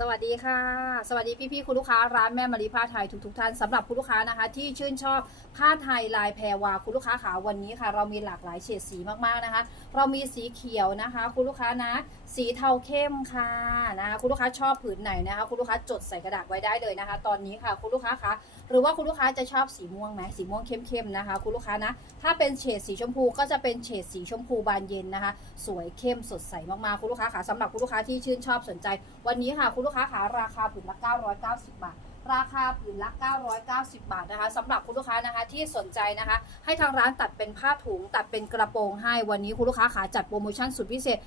สวัสดีค่ะ สวัสดีพี่ๆคุณลูกค้าร้านแม่มารีผ้าไทยทุกๆท่านสำหรับคุณลูกค้านะคะ ที่ชื่นชอบผ้าไทยลายแพรวาคุณลูกค้าขาวันนี้ค่ะ เรามีหลากหลายเฉดสีมากๆนะคะ เรามีสีเขียวนะคะ คุณลูกค้านะ สีเทาเข้มค่ะนะคุณลูกค้าชอบผืนไหนนะคะ คุณลูกค้าจดใส่กระดาษไว้ได้เลยนะคะ ตอนนี้ค่ะ คุณลูกค้าคะ หรือว่าคุณลูกค้าจะชอบสีม่วงไหมสีม่วงเข้มๆนะคะ คุณลูกค้านะ ถ้าเป็นเฉดสีชมพูก็จะเป็นเฉดสีชมพูบานเย็นนะคะ สวยเข้มสดใสมากๆคุณลูกค้าค่ะสำหรับคุณลูกค้าที่ชื่นชอบสนใจ วันนี้ค่ะคุณลูกค้าขาราคาผืนละ990 บาท ราคาผืนละ 990 บาทนะคะสำหรับคุณลูกค้านะคะที่สนใจนะคะ ให้ทางร้านตัดเป็นผ้าถุง ตัดเป็นกระโปรงให้วันนี้คุณลูกค้าขาจัดโปรโมชั่นสุดพิเศษ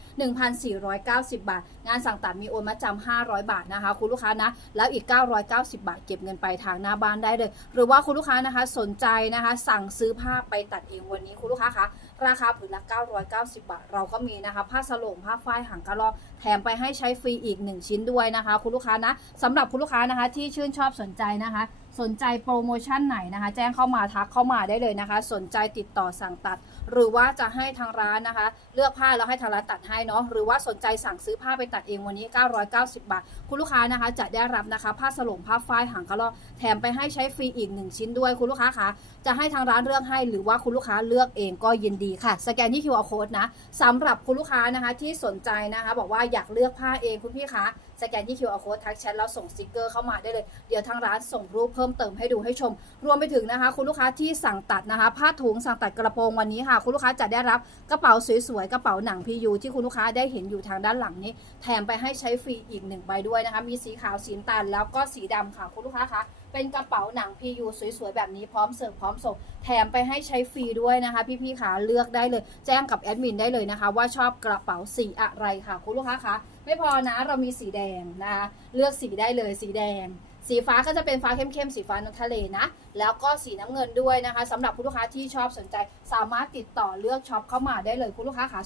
1,490 บาท งานสั่งตัดมีโอนมาจำ500 บาทนะคะ คุณลูกค้านะ แล้วอีก 990 บาท เก็บเงินไปทางหน้าบ้านได้เลย หรือว่าคุณลูกค้านะคะสนใจนะคะ สั่งซื้อผ้าไปตัดเองวันนี้คุณลูกค้าคะราคาผืนละ 990 บาท เราก็มีนะคะ ผ้าสโลงผ้าฝ้ายหางกระรอกแถมไปให้ใช้ฟรีอีก 1 ชิ้นด้วยนะคะ คุณลูกค้านะสำหรับคุณลูกค้านะคะที่ชื่นชอบสนใจนะคะ สนใจโปรโมชั่นไหนนะคะ แจ้งเข้ามาทักเข้ามาได้เลยนะคะ สนใจติดต่อสั่งตัด หรือว่าจะให้ทางร้านนะคะ เลือกผ้าแล้วให้ทางร้านตัดให้เนาะหรือว่าสนใจสั่งซื้อผ้าไปตัดเองวันนี้ 990 บาท คุณลูกค้านะคะจะได้รับนะคะ ผ้าสลงผ้าฝ้ายหางกระรอกแถมไปให้ใช้ฟรีอีก 1 ชิ้นด้วยคุณลูกค้าคะจะให้ทางร้านเลือกให้ หรือว่าคุณลูกค้าเลือกเองก็ยินดีค่ะ สแกนที่ QR code นะสำหรับคุณลูกค้านะคะที่สนใจนะคะ บอกว่าอยากเลือกผ้าเองคุณพี่คะสแกนที่ QR code ทักแชทแล้วส่งสติกเกอร์เข้ามาได้เลย เดี๋ยวทางร้านส่งรูปเพิ่มเติมให้ดูให้ชม รวมไปถึงนะคะ คุณลูกค้าที่สั่งตัดนะคะผ้าถุงสั่งตัดกระโปรงวันนี้ค่ะ คุณลูกค้าจะได้รับกระเป๋าสวยๆกระเป๋าหนังพียูที่คุณลูกค้าได้เห็นอยู่ทางด้านหลังนี้ แถมไปให้ใช้ฟรีอีกหนึ่งใบด้วยนะคะมีสีขาวสีน้ำตาลแล้วก็สีดำค่ะคุณลูกค้าคะเป็นกระเป๋าหนังพียูสวยๆ แบบนี้พร้อมเสิร์ฟพร้อมส่งแถมไปให้ใช้ฟรีด้วยนะคะ พี่ๆคะเลือกได้เลย แจ้งกับแอดมินได้เลยนะคะ ว่าชอบกระเป๋าสีอะไรค่ะ คุณลูกค้าคะ ไม่พอนะเรามีสีแดงนะคะเลือกสีได้เลยสีแดง สีฟ้าก็จะเป็นฟ้าเข้มๆสีฟ้าน้ำทะเลนะ แล้วก็สีน้ำเงินด้วยนะคะสำหรับคุณลูกค้าที่ชอบสนใจสามารถติดต่อเลือกช็อปเข้ามาได้เลยคุณลูกค้าขา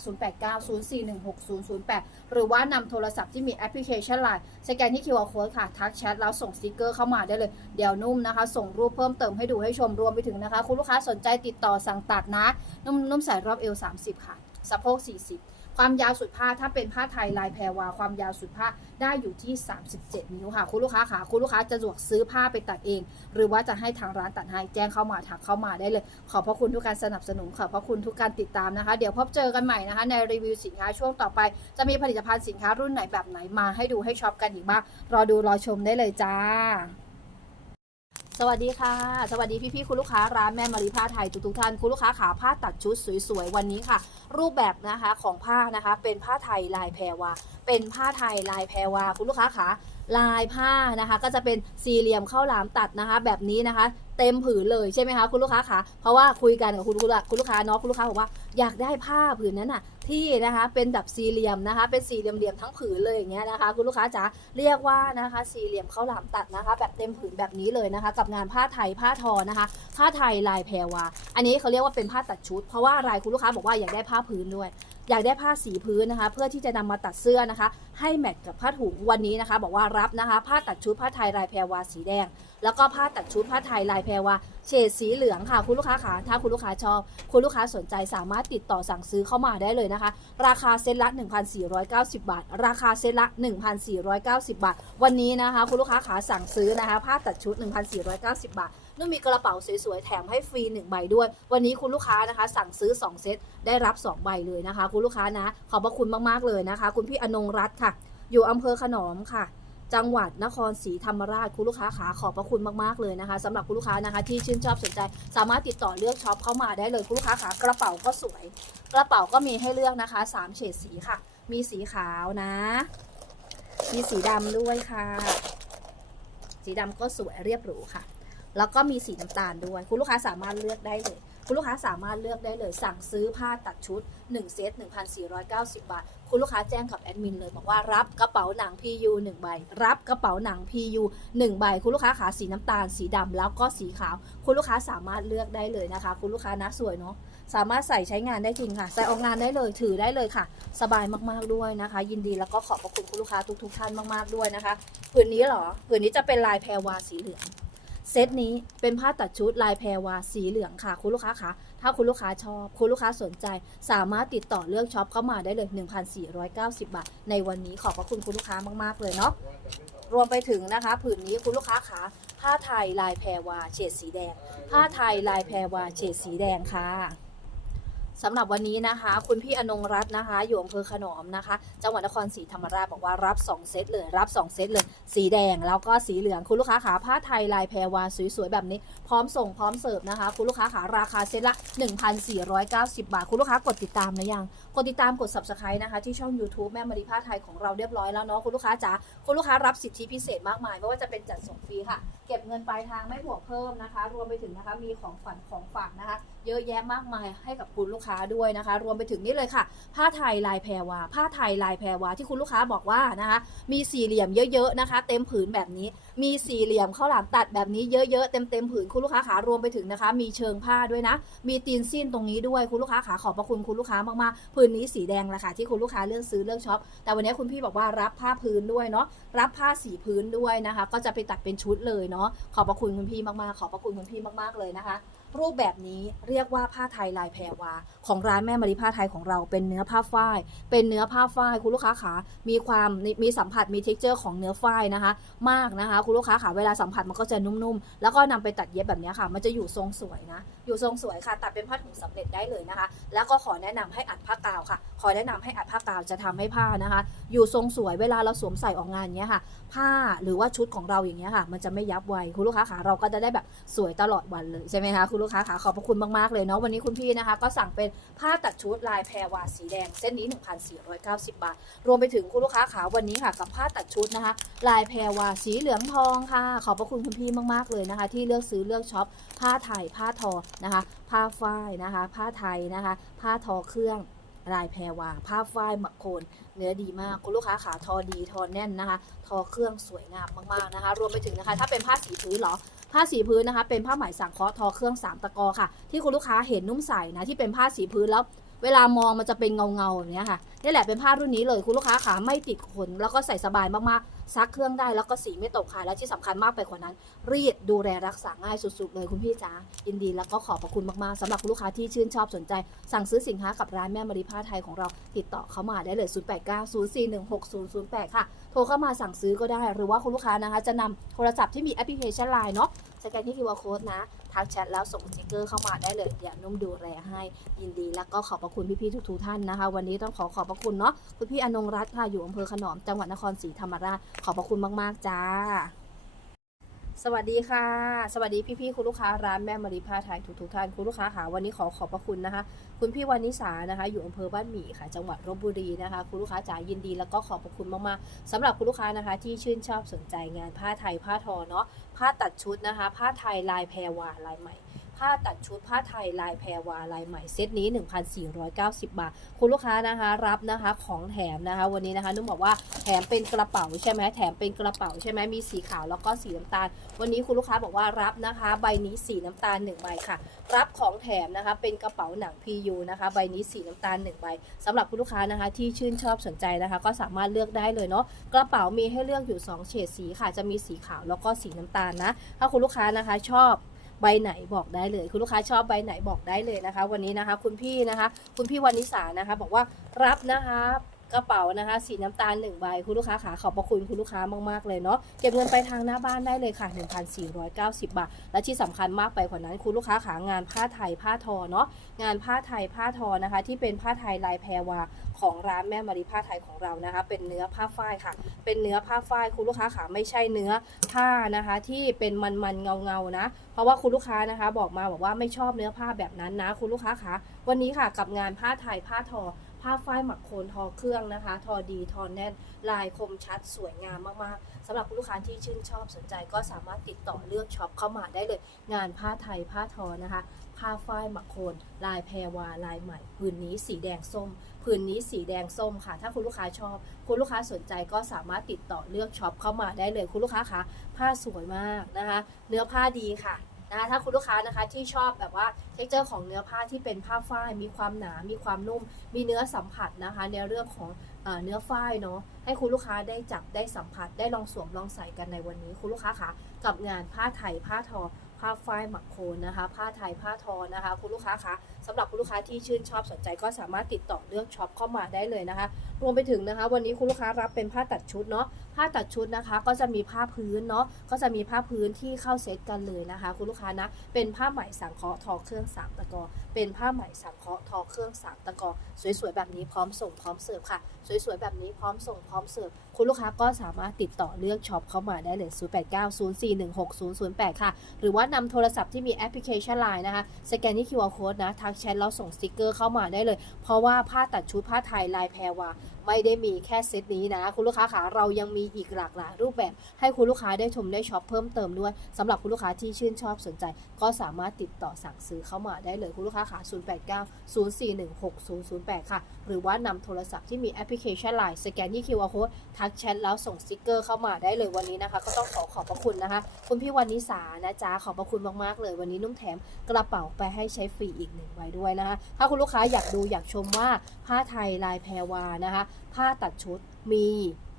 0890416008 หรือว่านำโทรศัพท์ที่มีแอปพลิเคชันไลน์สแกนที่ QR code ค่ะ ทักแชทแล้วส่งสติกเกอร์เข้ามาได้เลย เดี๋ยวนุ่มนะคะ ส่งรูปเพิ่มเติมให้ดูให้ชมรวมไปถึงนะคะ คุณลูกค้าสนใจติดต่อสั่งตัดนะ นุ่มนุ่มใส่รอบเอว30 ค่ะสะโพก40 ความยาวสุดผ้าถ้าเป็นผ้าไทยลายแพรวาความยาวสุดผ้าได้อยู่ที่ 37 นิ้วค่ะ คุณลูกค้าค่ะคุณลูกค้าจะสะดวกซื้อผ้าไปตัดเอง หรือว่าจะให้ทางร้านตัดให้แจ้งเข้ามาถักเข้ามาได้เลย ขอบพระคุณทุกการสนับสนุนขอบพระคุณทุกการติดตามนะคะ เดี๋ยวพบเจอกันใหม่นะคะ ในรีวิวสินค้าช่วงต่อไป จะมีผลิตภัณฑ์สินค้ารุ่นไหนแบบไหนมาให้ดูให้ช็อปกันอีกบ้างรอดูรอชมได้เลยจ้า สวัสดีค่ะ สวัสดีพี่ๆคุณลูกค้าร้านแม่มารีผ้าไทยทุกๆท่านคุณลูกค้าขาผ้าตัดชุดสวยๆวันนี้ค่ะ รูปแบบนะคะของผ้านะคะ เป็นผ้าไทยลายแพรวาเป็นผ้าไทยลายแพรวาคุณลูกค้าขาลายผ้านะคะ ก็จะเป็นสี่เหลี่ยมข้าวหลามตัดนะคะ แบบนี้นะคะ เต็มผืนเลยใช่ไหมคะคุณลูกค้าคะเพราะว่าคุยกันกับคุณคุณคุณลูกค้าเนาะคุณลูกค้าบอกว่าอยากได้ผ้าผืนนั้นน่ะที่นะคะเป็นแบบสี่เหลี่ยมนะคะ เป็นสี่เหลี่ยมๆทั้งผืนเลยอย่างเงี้ยนะคะ คุณลูกค้าจ๋าเรียกว่านะคะสี่เหลี่ยมข้าวหลามตัดนะคะ แบบเต็มผืนแบบนี้เลยนะคะ กับงานผ้าไทยผ้าทอนะคะ ผ้าไทยลายแพรวาอันนี้เขาเรียกว่าเป็นผ้าตัดชุด เพราะว่าอะไรคุณลูกค้าบอกว่าอยากได้ผ้าพื้นด้วยอยากได้ผ้าสีพื้นนะคะ เพื่อที่จะนำมาตัดเสื้อนะคะ ให้แมทกับผ้าถุงวันนี้นะคะ บอกว่ารับนะคะ ผ้าตัดชุดผ้าไทยลายแพรวาสีแดง แล้วก็ผ้าตัดชุดผ้าไทยลายแพรวาเฉดสีเหลืองค่ะ คุณลูกค้าคะถ้าคุณลูกค้าชอบ คุณลูกค้าสนใจสามารถติดต่อสั่งซื้อเข้ามาได้เลยนะคะ ราคาเซ็ตละ 1,490 บาท ราคาเซ็ตละ 1,490 บาท วันนี้นะคะ คุณลูกค้าขาสั่งซื้อนะคะผ้าตัดชุด 1,490 บาทนุ่มมีกระเป๋าสวยๆ แถมให้ฟรี 1 ใบด้วย วันนี้คุณลูกค้านะคะ สั่งซื้อ 2 เซตได้รับ 2 ใบเลยนะคะ คุณลูกค้านะ ขอบพระคุณมากๆเลยนะคะ คุณพี่อนงรัตน์ค่ะ อยู่อำเภอขนอมค่ะ จังหวัดนครศรีธรรมราชคุณลูกค้าขาขอบพระคุณมากๆเลยนะคะสำหรับคุณลูกค้านะคะ ที่ชื่นชอบสนใจ สามารถติดต่อเลือกช็อปเข้ามาได้เลยคุณลูกค้าขากระเป๋าก็สวย กระเป๋าก็มีให้เลือกนะคะสามเฉดสีค่ะ มีสีขาวนะ มีสีดำด้วยค่ะ สีดำก็สวยเรียบหรูค่ะ แล้วก็มีสีน้ำตาลด้วย คุณลูกค้าสามารถเลือกได้เลย คุณลูกค้าสามารถเลือกได้เลย สั่งซื้อผ้าตัดชุด 1 เซต 1,490 บาท คุณลูกค้าแจ้งกับแอดมินเลยบอกว่ารับกระเป๋าหนัง PU 1 ใบ รับกระเป๋าหนัง PU 1 ใบ คุณลูกค้าขาสีน้ำตาล สีดำแล้วก็สีขาว คุณลูกค้าสามารถเลือกได้เลยนะคะ คุณลูกค้านะสวยเนาะสามารถใส่ใช้งานได้จริงค่ะ ใส่ออกงานได้เลยถือได้เลยค่ะ สบายมากๆด้วยนะคะ ยินดีแล้วก็ขอบพระคุณคุณลูกค้าทุกๆท่านมากๆด้วยนะคะผืนนี้เหรอผืนนี้จะเป็นลายแพรวาสีเหลือง เซตนี้เป็นผ้าตัดชุดลายแพรวาสีเหลืองค่ะ คุณลูกค้าคะถ้าคุณลูกค้าชอบ คุณลูกค้าสนใจ สามารถติดต่อเลือกช็อปเข้ามาได้เลย 1,490 บาท ในวันนี้ขอบพระคุณคุณลูกค้ามาก ๆ เลยเนาะรวมไปถึงนะคะ ผืนนี้คุณลูกค้าขาผ้าไทยลายแพรวาเฉดสีแดง ผ้าไทยลายแพรวาเฉดสีแดงค่ะ สำหรับวันนี้นะคะ คุณพี่อนงรัตน์นะคะ อยู่อำเภอขนอมนะคะ จังหวัดนครศรีธรรมราชบอกว่ารับ 2 เซตเลยรับ 2 เซตเลย สีแดงแล้วก็สีเหลืองคุณลูกค้าขาผ้าไทยลายแพรวาสวยๆแบบนี้ พร้อมส่งพร้อมเสิร์ฟนะคะ คุณลูกค้าขาราคาเซตละ 1,490 บาท คุณลูกค้ากดติดตามหรือยัง กดติดตามกด subscribe นะคะ ที่ช่อง YouTube แม่มารีผ้าไทยของเราเรียบร้อยแล้วเนาะคุณลูกค้าจ๋าคุณลูกค้ารับสิทธิพิเศษมากมายไม่ว่าจะเป็นจัดส่งฟรีค่ะ เก็บเงินปลายทางไม่บวกเพิ่มนะคะ รวมไปถึงนะคะมีของฝันของฝากนะคะ เยอะแยะมากมายให้กับคุณลูกค้าด้วยนะคะ รวมไปถึงนี่เลยค่ะ ผ้าไทยลายแพรวา ผ้าไทยลายแพรวาที่คุณลูกค้าบอกว่านะคะ มีสี่เหลี่ยมเยอะๆนะคะ เต็มผืนแบบนี้ มีสี่เหลี่ยมข้าวหลามตัดแบบนี้เยอะๆเต็มๆผืนคุณลูกค้าขารวมไปถึงนะคะ มีเชิงผ้าด้วยนะ มีตีนสิ้นตรงนี้ด้วยคุณลูกค้าขาขอบพระคุณคุณลูกค้ามากๆผืนนี้สีแดงละค่ะที่คุณลูกค้าเลือกซื้อเลือกช็อปแต่วันนี้คุณพี่บอกว่ารับผ้าพื้นด้วยเนาะรับผ้าสีพื้นด้วยนะคะ ก็จะไปตัดเป็นชุดเลยเนาะขอบพระคุณคุณพี่มากๆ ขอบพระคุณคุณพี่มากๆเลยนะคะ รูปแบบนี้เรียกว่าผ้าไทยลายแพรวา ของร้านแม่มาริผ้าไทยของเราเป็นเนื้อผ้าฝ้าย เป็นเนื้อผ้าฝ้ายคุณลูกค้าขามีความมีสัมผัสมีเท็กเจอร์ของเนื้อฝ้ายนะคะ มากนะคะ คุณลูกค้าขาเวลาสัมผัสมันก็จะนุ่มๆ แล้วก็นำไปตัดเย็บแบบนี้ค่ะ มันจะอยู่ทรงสวยนะ อยู่ทรงสวยค่ะ ตัดเป็นผ้าถุงสำเร็จได้เลยนะคะ แล้วก็ขอแนะนำให้อัดผ้ากาวค่ะ ขอแนะนำให้อัดผ้ากาวจะทำให้ผ้านะคะ อยู่ทรงสวยเวลาเราสวมใส่ออกงานเนี้ยค่ะ ผ้าหรือว่าชุดของเราอย่างเงี้ยค่ะ มันจะไม่ยับไวคุณลูกค้าขาเราก็จะได้แบบสวยตลอดวันเลยใช่ไหมคะคุณลูกค้าขาขอบพระคุณมากๆเลยเนาะวันนี้คุณพี่นะคะ ก็สั่งเป็นผ้าตัดชุดลายแพรวาสีแดง เส้นนี้ 1,490 บาท รวมไปถึงคุณลูกค้าขาวันนี้ค่ะ กับผ้าตัดชุดนะคะ ลายแพรวาสีเหลืองทองค่ะ ขอบพระคุณคุณพี่มากๆเลยนะคะ ที่เลือกซื้อเลือกช็อปผ้าไทยผ้าทอนะคะ ผ้าฝ้ายนะคะ ผ้าไทยนะคะ ผ้าทอเครื่อง ลายแพรวาผ้าฝ้ายหมักโคนเนื้อดีมากคุณลูกค้าขาทอดีทอแน่นนะคะ ทอเครื่องสวยงามมากๆนะคะ รวมไปถึงนะคะ ถ้าเป็นผ้าสีพื้นหรอผ้าสีพื้นนะคะ เป็นผ้าไหมสังเคราะห์ทอเครื่องสามตะกอค่ะ ที่คุณลูกค้าเห็นนุ่มใสนะที่เป็นผ้าสีพื้นแล้วเวลามองมันจะเป็นเงาเงาๆแบบนี้ค่ะนี่แหละเป็นผ้ารุ่นนี้เลยคุณลูกค้าขาไม่ติดขนแล้วก็ใส่สบายมากๆ ซักเครื่องได้แล้วก็สีไม่ตกค่ะและที่สำคัญมากไปกว่านั้น รีดดูแลรักษาง่ายสุดๆเลยคุณพี่จ๋ายินดีแล้วก็ขอบพระคุณมากๆสำหรับคุณลูกค้าที่ชื่นชอบสนใจ สั่งซื้อสินค้ากับร้านแม่มาริผ้าไทยของเราติดต่อเข้ามาได้เลย 0890416008 ค่ะ โทรเข้ามาสั่งซื้อก็ได้ หรือว่าคุณลูกค้านะคะจะนำโทรศัพท์ที่มีแอปพลิเคชันไลน์เนาะ สแกนที่ QR code นะ ทักแชทแล้วส่งสติกเกอร์เข้ามาได้เลยเดี๋ยวนุ่มดูแลให้ยินดี แล้วก็ขอบพระคุณพี่ๆทุกๆท่านนะคะ วันนี้ต้องขอขอบพระคุณเนาะคุณพี่อนงรัตน์ค่ะอยู่อำเภอขนอมจังหวัดนครศรีธรรมราชขอบพระคุณมากๆจ้า สวัสดีค่ะ สวัสดีพี่ๆคุณลูกค้าร้านแม่มารีผ้าไทยทุกๆท่านคุณลูกค้าค่ะวันนี้ขอขอบพระคุณนะคะ คุณพี่วันิสานะคะ อยู่อำเภอบ้านหมี่ค่ะ จังหวัดลบบุรีนะคะ คุณลูกค้าจ๋ายินดีแล้วก็ขอบพระคุณมากๆสำหรับคุณลูกค้านะคะ ที่ชื่นชอบสนใจงานผ้าไทยผ้าทอเนาะผ้าตัดชุดนะคะ ผ้าไทยลายแพรวาลายใหม่ ผ้าตัดชุดผ้าไทยลายแพรวาลายใหม่เซตนี้ 1,490 บาท คุณลูกค้านะคะรับนะคะของแถมนะคะ วันนี้นะคะนุ่มบอกว่าแถมเป็นกระเป๋าใช่ไหมแถมเป็นกระเป๋าใช่ไหมมีสีขาวแล้วก็สีน้ำตาล วันนี้คุณลูกค้าบอกว่ารับนะคะ ใบนี้สีน้ำตาล1ใบค่ะ รับของแถมนะคะเป็นกระเป๋าหนัง PU นะคะ ใบนี้สีน้ำตาล1ใบสำหรับคุณลูกค้านะคะที่ชื่นชอบสนใจนะคะ ก็สามารถเลือกได้เลยเนาะกระเป๋ามีให้เลือกอยู่ 2 เฉดสีค่ะจะมีสีขาวแล้วก็สีน้ำตาลนะถ้าคุณลูกค้านะคะชอบ ใบไหนบอกได้เลย คุณลูกค้าชอบใบไหนบอกได้เลยนะคะ วันนี้นะคะ คุณพี่นะคะ คุณพี่วานิสานะคะ บอกว่ารับนะคะ กระเป๋านะคะ สีน้ำตาล1ใบคุณลูกค้าขาขอบพระคุณคุณลูกค้ามากๆเลยเนาะเก็บเงินไปทางหน้าบ้านได้เลยค่ะ 1,490 บาท และที่สำคัญมากไปกว่านั้นคุณลูกค้าขางานผ้าไทยผ้าทอเนาะงานผ้าไทยผ้าทอนะคะ ที่เป็นผ้าไทยลายแพรวาของร้านแม่มารีผ้าไทยของเรานะคะ เป็นเนื้อผ้าฝ้ายค่ะ เป็นเนื้อผ้าฝ้ายคุณลูกค้าขาไม่ใช่เนื้อผ้านะคะ ที่เป็นมันๆเงาๆนะ เพราะว่าคุณลูกค้านะคะ บอกมาบอกว่าไม่ชอบเนื้อผ้าแบบนั้นนะ คุณลูกค้าขาวันนี้ค่ะกับงานผ้าไทยผ้าทอ ผ้าฝ้ายหมักโคนทอเครื่องนะคะ ทอดีทอแน่น ลายคมชัดสวยงามมากๆสำหรับคุณลูกค้าที่ชื่นชอบสนใจก็สามารถติดต่อเลือกช็อปเข้ามาได้เลย งานผ้าไทยผ้าทอนะคะ ผ้าฝ้ายหมักโคน ลายแพรวาลายใหม่ผืนนี้สีแดงส้มผืนนี้สีแดงส้มค่ะ ถ้าคุณลูกค้าชอบ คุณลูกค้าสนใจก็สามารถติดต่อเลือกช็อปเข้ามาได้เลยคุณลูกค้าคะผ้าสวยมากนะคะ เนื้อผ้าดีค่ะ นะคะถ้าคุณลูกค้านะคะที่ชอบแบบว่าเท็กเจอร์ของเนื้อผ้าที่เป็นผ้าฝ้าย มีความหนา มีความนุ่ม มีเนื้อสัมผัสนะคะ ในเรื่องของเอ่อเนื้อฝ้ายเนาะให้คุณลูกค้าได้จับได้สัมผัสได้ลองสวมลองใส่กันในวันนี้ คุณลูกค้าคะกับงานผ้าไทยผ้าทอผ้าฝ้ายหมักโคนนะคะ ผ้าไทยผ้าทอนะคะ คุณลูกค้าคะ สำหรับคุณลูกค้าที่ชื่นชอบสนใจก็สามารถติดต่อเลือกช็อปเข้ามาได้เลยนะคะ รวมไปถึงนะคะ วันนี้คุณลูกค้ารับเป็นผ้าตัดชุดเนาะผ้าตัดชุดนะคะ ก็จะมีผ้าพื้นเนาะก็จะมีผ้าพื้นที่เข้าเซตกันเลยนะคะ คุณลูกค้านะเป็นผ้าไหมสังเคราะห์ทอเครื่องสามตะกอเป็นผ้าไหมสังเคราะห์ทอเครื่องสามตะกอสวยๆแบบนี้พร้อมส่งพร้อมเสิร์ฟค่ะสวยๆแบบนี้พร้อมส่งพร้อมเสิร์ฟคุณลูกค้าก็สามารถติดต่อเลือกช็อปเข้ามาได้เลย0890416008 ค่ะ หรือว่านำโทรศัพท์ที่มีแอปพลิเคชัน Line นะคะสแกนที่ QR code นะทักแชทแล้วส่งสติกเกอร์เข้ามาได้เลย เพราะว่าผ้าตัดชุดผ้าไทยลายแพรวา ไม่ได้มีแค่เซตนี้นะ คุณลูกค้าขาเรายังมีอีกหลากหลายรูปแบบ ให้คุณลูกค้าได้ชมได้ช็อปเพิ่มเติมด้วยสำหรับคุณลูกค้าที่ชื่นชอบสนใจ ก็สามารถติดต่อสั่งซื้อเข้ามาได้เลยคุณลูกค้าขา 0890416008 ค่ะ หรือว่านำโทรศัพท์ที่มีแอปพลิเคชัน Line สแกนที่ QR code ทักแชทแล้วส่งสติกเกอร์เข้ามาได้เลยวันนี้นะคะ ก็ต้องขอขอบพระคุณนะคะ คุณพี่วันนิสานะจ๊ะขอบพระคุณมากๆเลย วันนี้นุ่มแถมกระเป๋าไปให้ใช้ฟรีอีกหนึ่งใบด้วยนะคะถ้าคุณลูกค้าอยากดูอยากชมว่าผ้าไทยลายแพรวานะคะผ้าตัดชุดมี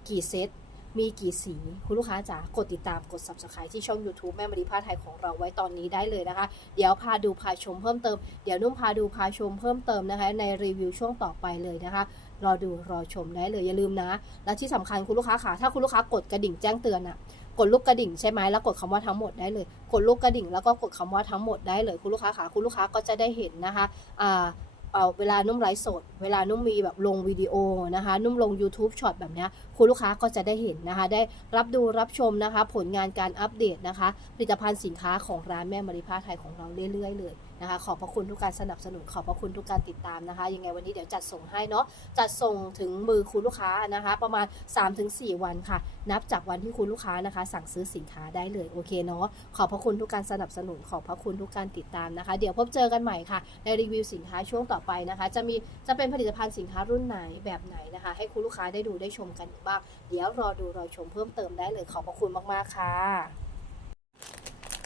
กี่เซต มีกี่สี คุณลูกค้าจ๋ากดติดตามกด subscribe ที่ช่อง YouTube แม่มารีผ้าไทยของเราไว้ตอนนี้ได้เลยนะคะ เดี๋ยวพาดูพาชมเพิ่มเติม เดี๋ยวนุ่มพาดูพาชมเพิ่มเติมนะคะ ในรีวิวช่วงต่อไปเลยนะคะรอดูรอชมได้เลยอย่าลืมนะ และที่สำคัญคุณลูกค้าค่ะถ้าคุณลูกค้ากดกระดิ่งแจ้งเตือนอะกดลูกกระดิ่งใช่ไหมแล้วกดคำว่าทั้งหมดได้เลย กดลูกกระดิ่งแล้วก็กดคำว่าทั้งหมดได้เลย คุณลูกค้าค่ะคุณลูกค้าก็จะได้เห็นนะคะอ่า เอ่อเวลานุ่มไลฟ์สด เวลานุ่มมีแบบลงวิดีโอนะคะ นุ่มลง YouTube ช็อตแบบนี้คุณลูกค้าก็จะได้เห็นนะคะ ได้รับดูรับชมนะคะ ผลงานการอัปเดตนะคะ ผลิตภัณฑ์สินค้าของร้านแม่มาริพาไทยของเราเรื่อยๆเลย นะคะ ขอบพระคุณทุกการสนับสนุน ขอบพระคุณทุกการติดตามนะคะ ยังไงวันนี้เดี๋ยวจัดส่งให้เนาะ จัดส่งถึงมือคุณลูกค้านะคะ ประมาณ 3-4 วันค่ะ นับจากวันที่คุณลูกค้านะคะ สั่งซื้อสินค้าได้เลยโอเคเนาะ ขอบพระคุณทุกการสนับสนุน ขอบพระคุณทุกการติดตามนะคะ เดี๋ยวพบเจอกันใหม่ค่ะ ในรีวิวสินค้าช่วงต่อไปนะคะ จะมี จะเป็นผลิตภัณฑ์สินค้ารุ่นไหนแบบไหนนะคะ ให้คุณลูกค้าได้ดูได้ชมกันบ้าง เดี๋ยวรอดูรอชมเพิ่มเติมได้เลย ขอบพระคุณมากๆค่ะ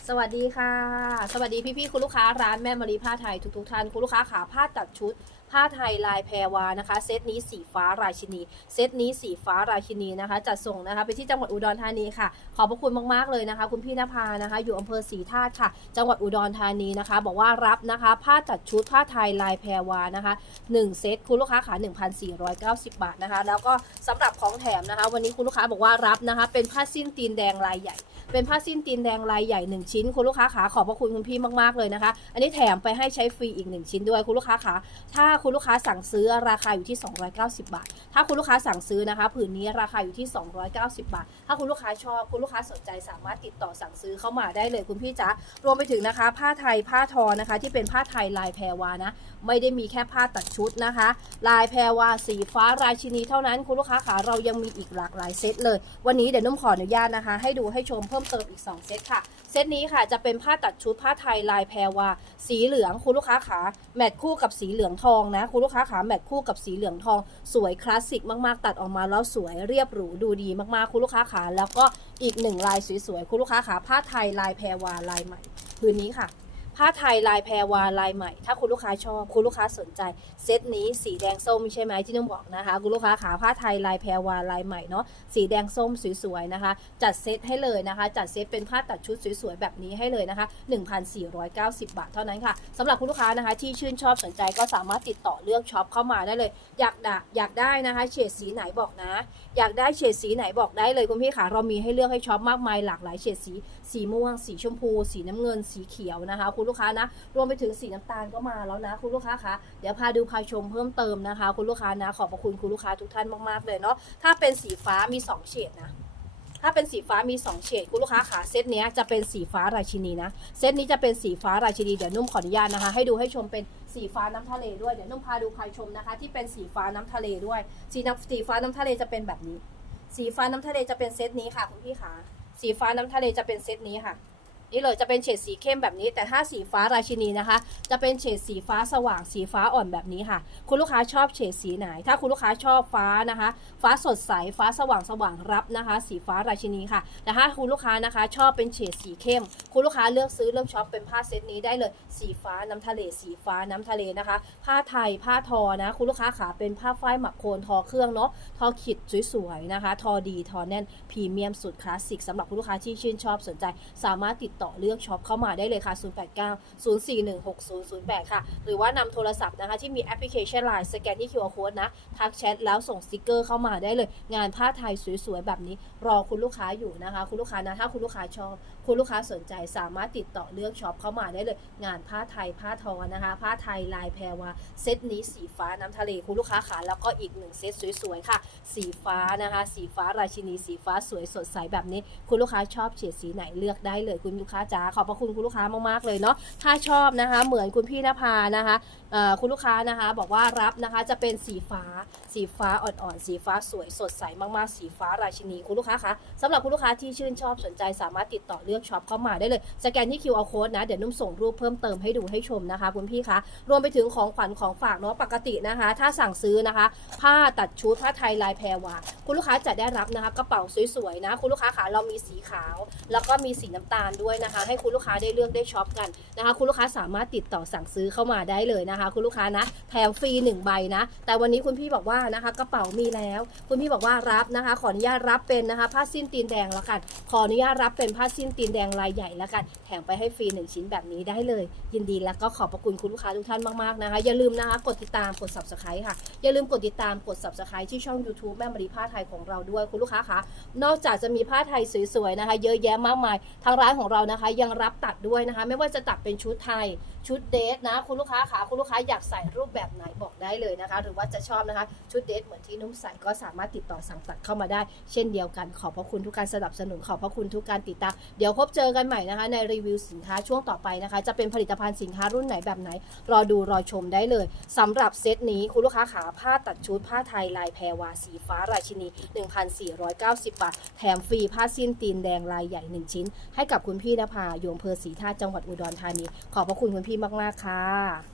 สวัสดีค่ะ สวัสดีพี่ๆคุณลูกค้าร้านแม่มารีผ้าไทยทุกๆท่านคุณลูกค้าขาผ้าตัดชุด ผ้าไทยลายแพรวานะคะ เซตนี้สีฟ้าราชินี เซตนี้สีฟ้าราชินีนะคะ จัดส่งนะคะไปที่จังหวัดอุดรธานีค่ะ ขอบพระคุณมากๆเลยนะคะ คุณพี่นภานะคะ อยู่อำเภอศรีธาตุค่ะ จังหวัดอุดรธานีนะคะ บอกว่ารับนะคะ ผ้าตัดชุดผ้าไทยลายแพรวานะคะ1เซตคุณลูกค้าขา1,490 บาทนะคะ แล้วก็สำหรับของแถมนะคะ วันนี้คุณลูกค้าบอกว่ารับนะคะ เป็นผ้าสิ้นตีนแดงลายใหญ่ เป็นผ้าสิ้นตีนแดงลายใหญ่ 1 ชิ้น คุณลูกค้าขาขอบพระคุณคุณพี่มากๆเลยนะคะ อันนี้แถมไปให้ใช้ฟรีอีก 1 ชิ้นด้วยคุณลูกค้าขาถ้าคุณลูกค้าสั่งซื้อราคาอยู่ที่ 290 บาท ถ้าคุณลูกค้าสั่งซื้อนะคะ ผืนนี้ราคาอยู่ที่ 290 บาท ถ้าคุณลูกค้าชอบคุณลูกค้าสนใจสามารถติดต่อสั่งซื้อเข้ามาได้เลยคุณพี่จ๊ะรวมไปถึงนะคะ ผ้าไทยผ้าทอนะคะ ที่เป็นผ้าไทยลายแพรวานะ ไม่ได้มีแค่ผ้าตัดชุดนะคะ ลายแพรวาสีฟ้าราชินีเท่านั้นคุณลูกค้าขาเรายังมีอีกหลากหลายเซตเลย วันนี้เดี๋ยวนุ่มขออนุญาตนะคะ ให้ดูให้ชมเพิ่มเติมอีก 2 เซตค่ะ เซตนี้ค่ะจะเป็นผ้าตัดชุดผ้าไทยลายแพรวา สีเหลืองคุณลูกค้าขาแมทคู่กับสีเหลืองทองนะคุณลูกค้าขาแมทคู่กับสีเหลืองทอง สวยคลาสสิกมากๆ ตัดออกมาแล้วสวยเรียบหรูดูดีมากๆคุณลูกค้าขาแล้วก็อีกหนึ่งลายสวยๆคุณลูกค้าขาผ้าไทยลายแพรวาลายใหม่คืนนี้ค่ะ ผ้าไทยลายแพรวาลายใหม่ ถ้าคุณลูกค้าชอบคุณลูกค้าสนใจ เซตนี้สีแดงส้มใช่ไหมที่นุ่มบอกนะคะ คุณลูกค้าขาผ้าไทยลายแพรวาลายใหม่เนาะสีแดงส้มสวยๆนะคะ จัดเซตให้เลยนะคะ จัดเซตเป็นผ้าตัดชุดสวยๆแบบนี้ให้เลยนะคะ 1,490 บาทเท่านั้นค่ะสำหรับคุณลูกค้านะคะ ที่ชื่นชอบสนใจก็สามารถติดต่อเลือกช็อปเข้ามาได้เลย อยากดะอยากได้นะคะเฉดสีไหนบอกนะ อยากได้เฉดสีไหนบอกได้เลยคุณพี่ขาเรามีให้เลือกให้ช็อปมากมายหลากหลายเฉดสี สีม่วง สีชมพู สีน้ำเงิน สีเขียวนะคะคุณลูกค้านะ รวมไปถึงสีน้ำตาลก็มาแล้วนะ คุณลูกค้าคะเดี๋ยวพาดูพาชมเพิ่มเติมนะคะ คุณลูกค้านะ ขอบพระคุณคุณลูกค้าทุกท่านมากๆเลยเนาะถ้าเป็นสีฟ้ามี 2 เฉดนะถ้าเป็นสีฟ้ามี 2 เฉดคุณลูกค้าขาเซตเนี้ยจะเป็นสีฟ้าราชินีนะ เซตนี้จะเป็นสีฟ้าราชินี เดี๋ยวนุ่มขออนุญาตนะคะ ให้ดูให้ชมเป็นสีฟ้าน้ำทะเลด้วย เดี๋ยวนุ่มพาดูพาชมนะคะ ที่เป็นสีฟ้าน้ำทะเลด้วย สีน้ำสีฟ้าน้ำทะเลจะเป็นแบบนี้ สีฟ้าน้ำทะเลจะเป็นเซตนี้ค่ะคุณพี่ขา สีฟ้าน้ำทะเลจะเป็นเซตนี้ค่ะ นี่เลยจะเป็นเฉดสีเข้มแบบนี้ แต่ถ้าสีฟ้าราชินีนะคะ จะเป็นเฉดสีฟ้าสว่างสีฟ้าอ่อนแบบนี้ค่ะ คุณลูกค้าชอบเฉดสีไหน ถ้าคุณลูกค้าชอบฟ้านะคะ ฟ้าสดใสฟ้าสว่างสว่างรับนะคะ สีฟ้าราชินีค่ะแต่ถ้าคุณลูกค้านะคะ ชอบเป็นเฉดสีเข้ม คุณลูกค้าเลือกซื้อเลือกช็อปเป็นผ้าเซตนี้ได้เลย สีฟ้าน้ำทะเล สีฟ้าน้ำทะเลนะคะ ผ้าไทยผ้าทอนะ คุณลูกค้าขาเป็นผ้าฝ้ายหมักโคนทอเครื่องเนาะทอขิดสวยๆนะคะ ทอดีทอแน่นพรีเมียมสุดคลาสสิกสำหรับคุณลูกค้าที่ชื่นชอบสนใจ สามารถติดต่อต่อเลือกช็อปเข้ามาได้เลยค่ะ 089 041 6008 ค่ะ หรือว่านำโทรศัพท์นะคะที่มีแอปพลิเคชัน Line สแกนที่ QR Code นะ ทักแชทแล้วส่งสติกเกอร์เข้ามาได้เลย งานผ้าไทยสวยๆ แบบนี้ รอคุณลูกค้าอยู่นะคะ คุณลูกค้านะ ถ้าคุณลูกค้าชอบคุณลูกค้าสนใจสามารถติดต่อเลือกช็อปเข้ามาได้เลย งานผ้าไทยผ้าทอนะคะ ผ้าไทยลายแพรวาเซตนี้สีฟ้าน้ำทะเลคุณลูกค้าขาแล้วก็อีกหนึ่งเซตสวยๆค่ะ สีฟ้านะคะ สีฟ้าราชินีสีฟ้าสวยสดใสแบบนี้ คุณลูกค้าชอบเฉดสีไหนเลือกได้เลยคุณลูกค้าจ๋าขอบพระคุณคุณลูกค้ามากๆเลยเนาะถ้าชอบนะคะ เหมือนคุณพี่นภานะคะคุณลูกค้านะคะ บอกว่ารับนะคะจะเป็นสีฟ้า สีฟ้าอ่อนๆสีฟ้าสวยสดใสมากๆ สีฟ้าราชินีคุณลูกค้าคะสำหรับคุณลูกค้าที่ชื่นชอบสนใจสามารถติดต่อเลือกือกช็อปเข้ามาได้เลย สแกนที่ QR code นะ เดี๋ยวนุ่มส่งรูปเพิ่มเติมให้ดูให้ชมนะคะ คุณพี่คะ รวมไปถึงของขวัญของฝากเนาะปกตินะคะ ถ้าสั่งซื้อนะคะ ผ้าตัดชุดผ้าไทยลายแพรวาคุณลูกค้าจะได้รับนะคะกระเป๋าสวยๆนะ คุณลูกค้าขาเรามีสีขาว แล้วก็มีสีน้ำตาลด้วยนะคะ ให้คุณลูกค้าได้เลือกได้ช็อปกันนะคะ คุณลูกค้าสามารถติดต่อสั่งซื้อเข้ามาได้เลยนะคะ คุณลูกค้านะแถมฟรีหนึ่งใบนะ แต่วันนี้คุณพี่บอกว่านะคะ กระเป๋ามีแล้ว คุณพี่บอกว่ารับนะคะ ขออนุญาตรับเป็นนะคะ ผ้าสิ้นตีนแดงแล้วกัน ขออนุญาตรับเป็นผ้าสิ้นตีนแดงลายใหญ่แล้วกัน แถมไปให้ฟรีหนึ่งชิ้นแบบนี้ได้เลย ยินดีแล้วก็ขอบพระคุณคุณลูกค้าทุกท่านมากๆนะคะ อย่าลืมนะคะกดติดตามกด subscribe ค่ะ อย่าลืมกดติดตามกด subscribe ที่ช่อง YouTube แม่มารีผ้าไทยของเราด้วยคุณลูกค้าคะนอกจากจะมีผ้าไทยสวยๆนะคะ เยอะแยะมากมาย ทางร้านของเรานะคะ ยังรับตัดด้วยนะคะ ไม่ว่าจะตัดเป็นชุดไทยชุดเดทนะ คุณลูกค้าขาคุณลูกค้าอยากใส่รูปแบบไหนบอกได้เลยนะคะ หรือว่าจะชอบนะคะชุดเดทเหมือนที่นุ่มใส่ก็สามารถติดต่อสั่งตัดเข้ามาได้ เช่นเดียวกันขอบพระคุณทุกการสนับสนุนขอบพระคุณทุกการติดตามเดี๋ยวพบเจอกันใหม่นะคะในรีวิวสินค้าช่วงต่อไปนะคะ จะเป็นผลิตภัณฑ์สินค้ารุ่นไหนแบบไหน รอดูรอชมได้เลยสำหรับเซตนี้คุณลูกค้าขาผ้าตัดชุดผ้าไทยลายแพรวาสีฟ้าราชินี 1,490 บาท แถมฟรีผ้าสิ้นตีนแดงลายใหญ่ 1 ชิ้น ให้กับคุณพี่นภาโยมเพอศรีธาจังหวัดอุดรธานี ขอบพระคุณคุณพี่มาก ๆ ค่ะ